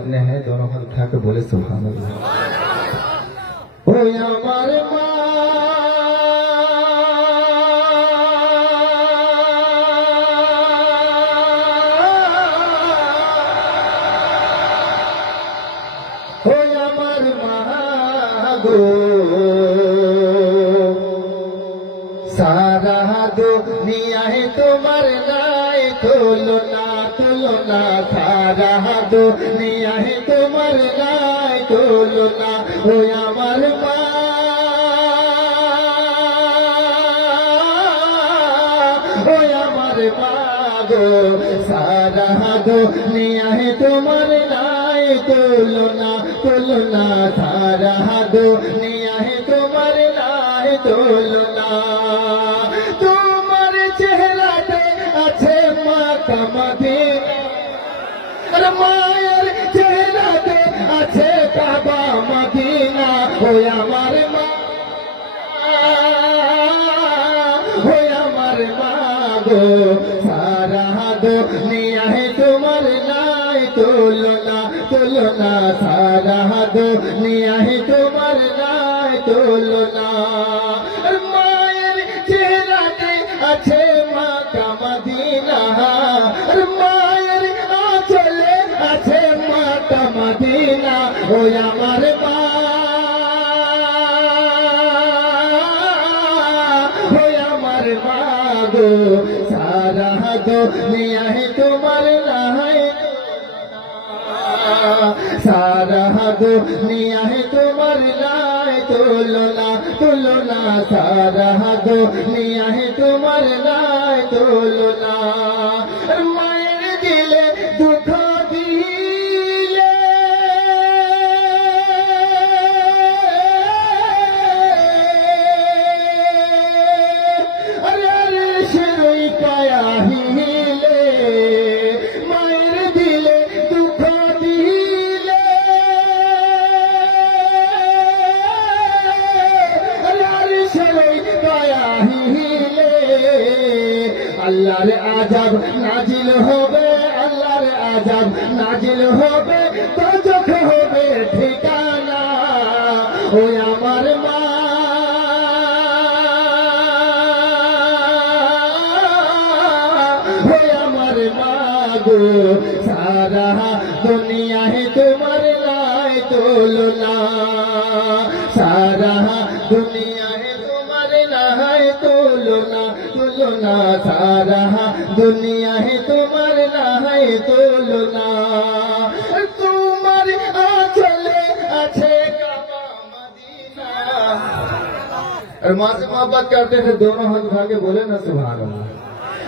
जितने हैं दोनों हाथ उठा के बोले सुभान अल्लाह। ओ हमारे माँ सारा दुनिया है तुम्हार नाय तुलना तुलना सारा दुनिया है तुम्हार नाय तुलना ओ আমার মা ओ আমার মা গো सारा दुनिया है तुम्हार नाय तुलना तुलना सारा दुनिया है तुम्हार नाय तुलना তোমার চেহারাতে আছে মাকা মদিনা আর মায়ের চেহারাতে আছে কাবা মদিনা ও আমার মা ও আমার মা গো সারা দুনিয়া হে তোমার নাই তুলনা তুলনা সারা দুনিয়া হে তোমার নাই তুলনা আছে মাকা মদিনা মায়ের আঁচলে আছে মাকা মদিনা ও আমার মা ও আমার মা গো সারা দুনিয়া হে তোমার নাই সারা দুনিয়া হে তোমার নাই তুলনা তুলনা সারা দুনিয়া হে তোমার নাই তুলনা মায়ের দিলে দুঃখ দিলে আরে আরে সেরই পায়া হিলে মায়ের দিলে দুঃখ দিলে আরে আরে সেরই পায়া হিলে আল্লাহর আযাব নাজিল হবে আল্লাহর আযাব নাজিল হবে দোজখ হবে ঠিকানা ও আমার মা ও আমার মা গো সারা দুনিয়া হে তোমার নাই তুলনা সারা দুনিয়া হে তোমার নাই তুলনা তুলনা সারা দুনিয়া হে তোমার নাই তুলনা তোমার আঁচলে আছে কাবা মদিনা और माँ से मोहब्बत करते थे दोनों हाथ उठा के बोले ना सुभान अल्लाह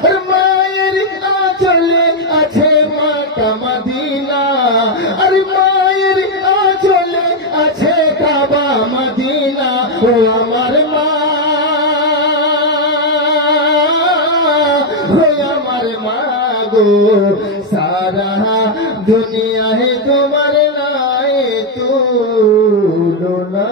और मायर आंचले আছে মাকা মদিনা और मायर आंचले আছে কাবা মদিনা ও আমার মা ও আমার মা গো সারা দুনিয়া হে তোমার নাই তুলনা।